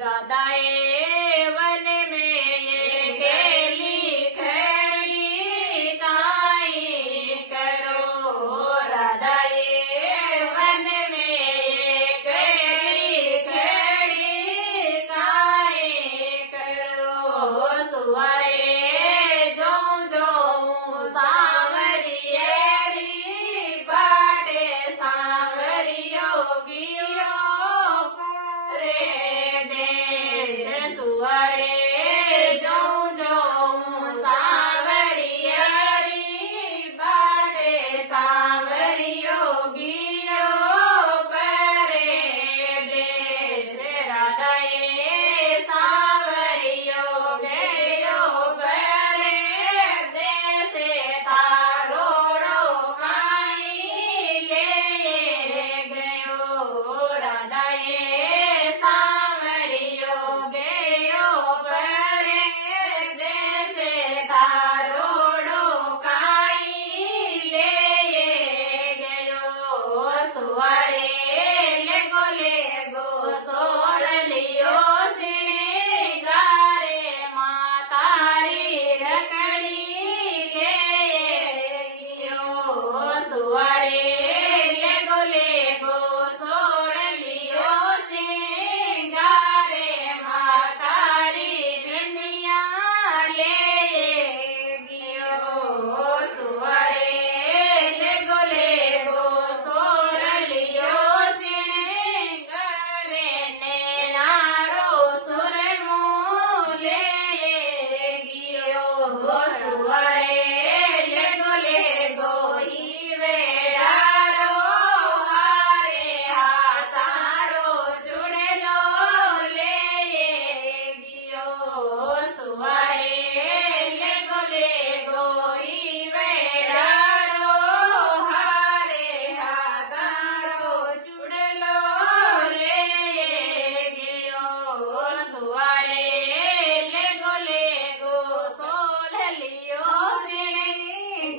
राधाए one में ये केली खड़ी काई करो। राधाए वन में ये केली खड़ी काई करो। सुवारे जो जो सांवरिये री बाटे सांवरियो गियो सुवारे जो जो सांवरिया री बाटे सांवरियो गियो परे देश। राधाए सांवरियो गयो परे देश तारोड़ो काई ले गयो। राधाए सांवरियो गयो परे देश तारोड़ो काई ले गयो। सुवारे लेगो सोरलियो सिणे गारे मातारी रकड़ी ले गयो। सुवारे लेगो सोरलियो सिणे गारे मातारी बिंदिया ले गयो। सुवारे लेगो सोरलियो सिणे गारे नेनारो सुरमो ले गयो। सुवारे लेगो ही वेड़ारो हारे हाथारो जुड़ेलो ले गयो। सुवारे लेगो ही वेड़ारो हारे हाथारो जुड़ेलो ले गयो। सुवारे लेगो सोललियो सिणे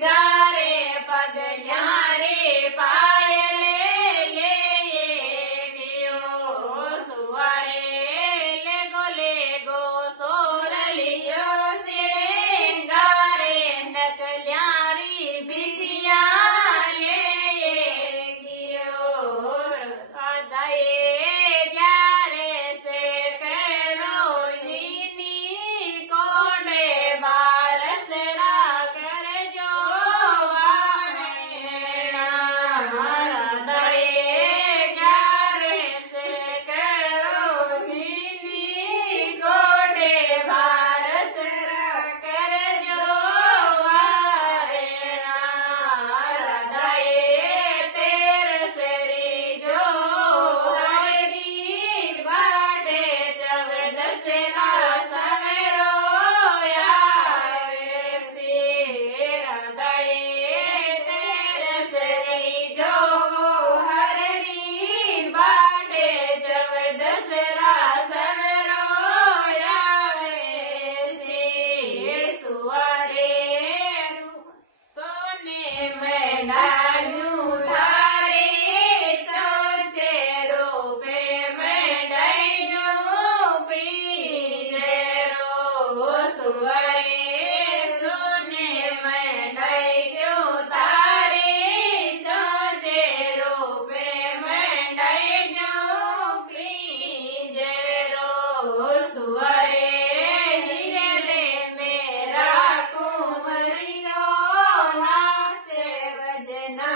गारे पगलिया रे पायल ले गयो। सुवारे लेगो सोरलियो सिणे गारे नकलिया री बिछिया ले गयो। राधाए जारे से करो हीनी कोडे बारस रा कर जो वामेणा। राधाए जारे से करो हीनी कोडे बारस रा कर जो वारेणा। राधाए तेर सरी जो हरी बाटे चवदस का सवेरो आवे से। राधाए तेर सरी जो हरी बाटे चवदस रा सवेरो आवे से। सुवारे सोने में डालू धारे चौचे रूपे में डालू पीजेरो। सुवारे सोने में डालू तारे चौचे रूपे में डालू पीजेरो। सुवारे हीरे मेरा कुंवरियो नासे वजना